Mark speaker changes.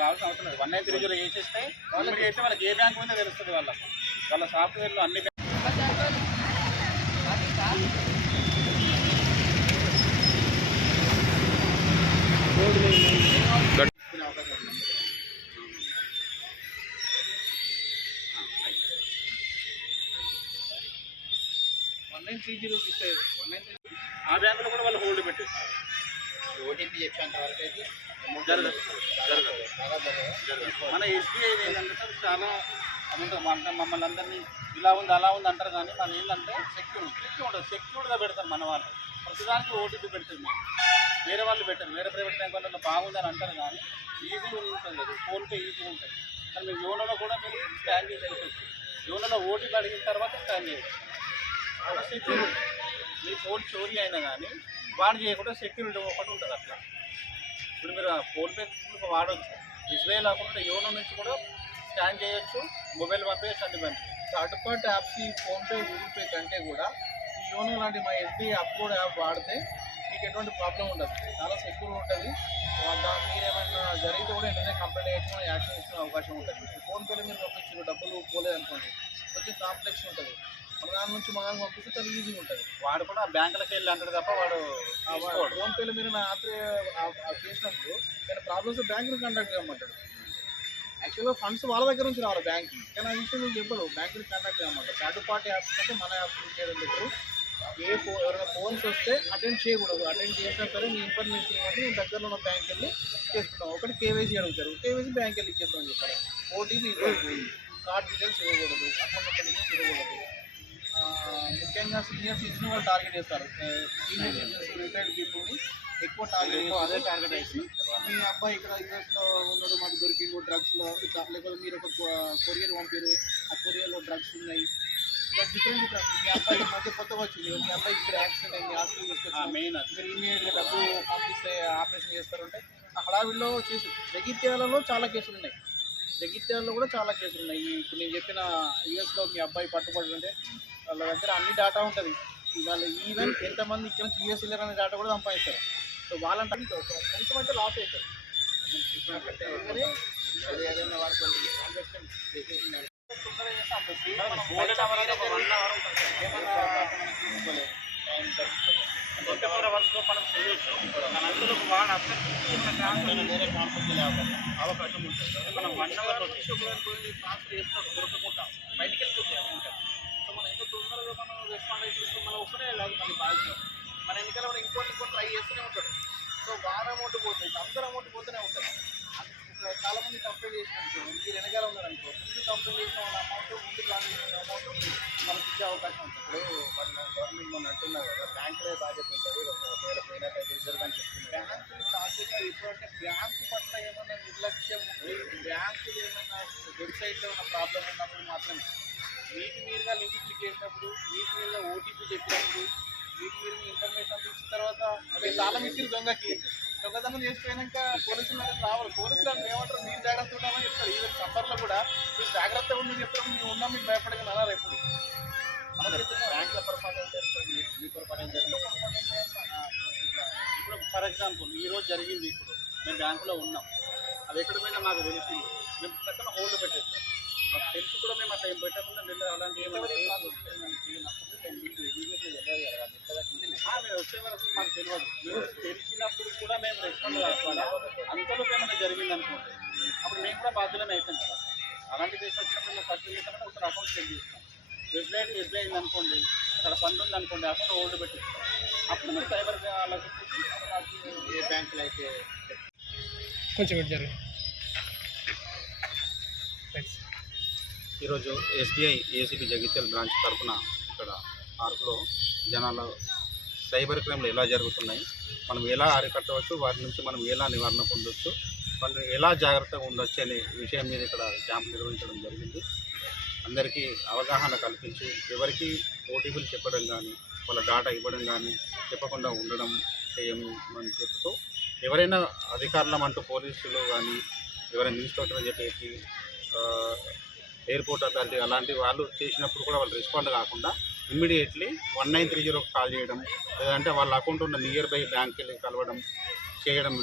Speaker 1: అవసరం అవసరం లేదు. వన్ నైన్ త్రీ జీరో వేసేస్తే వాళ్ళకి అయితే వాళ్ళకి ఏ బ్యాంక్ ఉందో తెలుస్తుంది వాళ్ళకు వాళ్ళ సాఫ్ట్వేర్లో అన్ని వన్ నైన్ త్రీ జీరోకి ఆ బ్యాంకులో కూడా వాళ్ళు హోల్డ్ పెట్టేస్తారు.
Speaker 2: ఓటీపీ చెప్పేంత వరకు అయితే
Speaker 1: జరగదు. మన ఎస్బీఐ ఏంటంటే చాలా అమంటారు మన మమ్మల్ని అందరినీ ఇలా ఉంది అలా ఉంది అంటారు కానీ మనం ఏంటంటే సెక్యూర్ సెక్యూర్ ఉండదు. సెక్యూర్డ్గా పెడతారు మన వాళ్ళు. ప్రతిదానికి ఓటీపీ పెడతారు మేము. వేరే వాళ్ళు పెట్టారు. వేరే ప్రైవేట్ బ్యాంక్ వాళ్ళు బాగుందని అంటారు కానీ ఈజీగా ఉంటుంది. అది ఫోన్పే ఈజీగా ఉంటుంది. కానీ మీరు యోనోలో కూడా మీరు స్కాన్ చేసి అయిపోతుంది యోనోలో ఓటీపీ అడిగిన తర్వాత స్కాన్ ఉంటుంది. మీ ఫోన్ చోరీ అయినా కానీ వాడు చేయకుండా సెక్యూరిటీ ఒకటి ఉంటుంది అట్లా. ఇప్పుడు మీరు ఫోన్పే వాడవచ్చు ఎస్బీఐ లేకుండా యోనో నుంచి కూడా స్కాన్ చేయొచ్చు మొబైల్ పంపేయచ్చు అన్ని పంపేయచ్చు
Speaker 2: థర్డ్ పార్టీ యాప్స్ ఈ ఫోన్పే గూగుల్ పే కంటే కూడా ఈ యోనో లాంటి మా ఎస్బీఐ కూడా యాప్ వాడితే మీకు ఎటువంటి ప్రాబ్లం ఉండదు. చాలా సెక్యూర్ ఉంటుంది. దాని మీరు ఏమైనా జరిగితే కూడా వెంటనే కంప్లైంట్ చేయొచ్చు యాక్షన్ తీసుకునే అవకాశం ఉంటుంది. ఫోన్పేలో మీరు పంపించిన డబ్బులు పోలేదనుకోండి కొంచెం కాంప్లెక్స్ ఉంటుంది. మన దాని నుంచి మన దానికి పంపిస్తే చాలా ఈజీగా ఉంటుంది.
Speaker 1: వాడు కూడా బ్యాంకులకు వెళ్ళి అంటాడు తప్ప వాడు.
Speaker 2: ఫోన్పేలో మీరు నా యాత్ర చేసినప్పుడు నేను ప్రాబ్లమ్స్ బ్యాంకుని కాంటాక్ట్ చేయమంటాడు యాక్చువల్గా ఫండ్స్ వాళ్ళ దగ్గర నుంచి రావాలి బ్యాంక్కి కానీ ఆ విషయం మీకు చెప్పడు బ్యాంకుని కాంటాక్ట్ చేయమంటారు థర్డ్ పార్టీ యాప్స్ కంటే మన యాప్స్ చేయడం బెటర్. ఏ ఫో ఎవరైనా ఫోన్స్ వస్తే అటెండ్ చేయకూడదు. అటెండ్ చేసినా సరే మీ ఇన్ఫర్మేషన్ ఇవ్వండి. మీ దగ్గరలో ఉన్న బ్యాంక్ వెళ్ళి చేసుకుంటాం. ఒకటి కేవైసీ అడుగుతారు. కేవైసీ బ్యాంక్ వెళ్ళి ఇచ్చేస్తాం చెప్పారు ఓటీపీ ఇవ్వకూడదు. కార్డ్ డీటెయిల్స్ ఇవ్వకూడదు. అకౌంట్ డీటెయిల్స్ ఇవ్వకూడదు. ఆ, ముఖ్యంగా సీనియర్ సిటిజన్ వాళ్ళు టార్గెట్ చేస్తారు. సీనియర్ సిటిజన్స్ రిటైర్డ్ పీపుల్ని ఎక్కువ టార్గెట్
Speaker 1: అదే. టార్గెట్ చేస్తారు.
Speaker 2: మీ అబ్బాయి ఇక్కడ యూఎస్లో ఉన్నాడు మాకు దొరికిండు డ్రగ్స్లో ఇట్లా లేకపోతే మీరు ఒక కొరియర్ పంపారు ఆ కొరియర్లో డ్రగ్స్ ఉన్నాయి. డిఫరెంట్ డిఫరెంట్ మీ అబ్బాయి మధ్య కొత్తగా వచ్చింది. మీ అబ్బాయి ఇక్కడ యాక్సిడెంట్ అయింది హాస్పిటల్ తీసుకొచ్చి
Speaker 1: మెయిన్
Speaker 2: మీరు ఇమీడియట్గా డబ్బు పంపిస్తే ఆపరేషన్ చేస్తారంటే ఆ హడావిడిలో చేసి జగిత్యాలలో చాలా కేసులు ఉన్నాయి. జగిత్యాలలో కూడా చాలా కేసులు ఉన్నాయి. ఇప్పుడు నేను చెప్పిన యూఎస్లో మీ అబ్బాయి పట్టుబడి ఉంటే వాళ్ళ దగ్గర అన్ని డేటా ఉంటుంది. వాళ్ళు ఈవెన్ ఎంతమంది ఇక్కడ నుంచి యూఎస్ వెళ్ళారు అనే డేటా కూడా సంపాదిస్తారు. సో వాళ్ళంటే కొంచెం అయితే లాస్ అవుతారు.
Speaker 1: అవకాశం ఉంటుంది. మనం వన్ అవర్ ట్రాన్స్ఫర్ చేస్తే దొరకకుండా బయటికి
Speaker 2: సో మనం ఎంత తొందరగా మనం రెస్పాండ్ అయితే చూస్తే మనం ఒకటే లేదు మళ్ళీ బాధ్యత. మన ఎన్నికల కూడా ఇంకోటి ఇంకోటి ట్రై చేస్తూనే ఉంటాడు. సో వారం అమౌంట్ పోతుంది అందరు అమౌంట్ పోతూనే ఉంటుంది ఇప్పుడు చాలా మంది కంప్లైంట్ చేసినట్టు మీరు వెనకాల ఉన్నారనుకో ముందు కంప్లైంట్ చేసిన వాళ్ళ అమౌంట్ ముందు ప్లాన్ చేసిన అమౌంట్ మనకి ఇచ్చే అవకాశం ఉంటుంది. ఇప్పుడు మన గవర్నమెంట్ మొన్న అంటున్నారు కదా బ్యాంకులే బాధ్యత ఉంటుంది ఒకవేళ పోయినట్టయితే రిజర్వ్ అని చెప్తున్నారు బ్యాంకులు బాధ్యత ఎప్పుడంటే బ్యాంకు పట్ల ఏమైనా నిర్లక్ష్యం బ్యాంకులు ఏమైనా వెబ్సైట్లో ఉన్న ప్రాబ్లం ఉన్నప్పుడు మాత్రమే. వీటి మీదుగా లింక్ క్లిక్ చేసినప్పుడు వీటి మీద ఓటీపీ చెప్పినప్పుడు వీటి మీద ఇన్ఫర్మేషన్ ఇచ్చిన తర్వాత అవి చాలా మిచ్చిన దొంగకి దొంగతనం చేసిపోయాక పోలీసులు రావాలి. పోలీసులు అంటే ఏమంటారు? మీరు జాగ్రత్త ఉన్నామని చెప్తారు. ఈవెన్ సఫర్లో కూడా మీరు జాగ్రత్తగా ఉందని చెప్తారు. మేము ఉన్నాం మీకు భయపడగా అన్నారు ఎప్పుడు బ్యాంకుల పొరపాటు మీ పొరపాటు
Speaker 1: ఇప్పుడు ఫర్ ఎగ్జాంపుల్ ఈరోజు జరిగింది ఇప్పుడు. మేము బ్యాంకులో ఉన్నాం. అది ఎక్కడ పోయినా మాకు తెలిసింది. మేము పక్కన హోల్డ్ పెట్టేస్తాం. మాకు తెలిసి కూడా మేము అట్లా ఏం పెట్టకుండా నిన్న అలాంటి మేము వచ్చే వరకు మాకు తెలియదు. మేము తెలిసినప్పుడు కూడా మేము రెస్పాండ్ కాకుండా అంతలో ఏమైనా జరిగింది అనుకోండి అప్పుడు మేము కూడా బాధ్యులమే అవుతాం కదా. అలాంటి కేసు వచ్చినప్పుడు మేము ఫస్ట్ ఏం చేస్తామంటే ఒకసారి అకౌంట్ చెక్ చేస్తాం. ఎస్బీఐ ఎస్బీఐ అయింది అనుకోండి అక్కడ పన్ను ఉంది అనుకోండి అకౌంట్ హోల్డ్ పెట్టిస్తాం. అప్పుడు మీరు సైబర్ వాళ్ళకి
Speaker 2: ఏ బ్యాంకులు అయితే
Speaker 3: కొంచెం
Speaker 1: ఈరోజు ఎస్బీఐ ఏసీబీ జగిత్యాల బ్రాంచ్ తరఫున ఇక్కడ పార్కులో జనాలు సైబర్ క్రైమ్లు ఎలా జరుగుతున్నాయి మనం ఎలా అరికట్టవచ్చు వాటి నుంచి మనం ఎలా నివారణ పొందవచ్చు మనం ఎలా జాగ్రత్తగా ఉండొచ్చు అనే విషయం మీద ఇక్కడ క్యాంప్ నిర్వహించడం జరిగింది. అందరికీ అవగాహన కల్పించి ఎవరికి ఓటీపీలు చెప్పడం కానీ వాళ్ళ డాటా ఇవ్వడం కానీ చెప్పకుండా ఉండడం చేయమని చెప్తూ ఎవరైనా అధికారులం అంటూ పోలీసులు కానీ ఎవరైనా ఇన్స్పెక్టర్ చెప్పేసి ఎయిర్పోర్ట్ అథారిటీ అలాంటి వాళ్ళు చేసినప్పుడు కూడా వాళ్ళు రెస్పాండ్ కాకుండా ఇమ్మీడియట్లీ వన్ నైన్ త్రీ జీరోకి కాల్ చేయడం లేదంటే వాళ్ళ అకౌంట్ ఉన్న నియర్ బై బ్యాంక్కి వెళ్ళి కలవడం చేయడం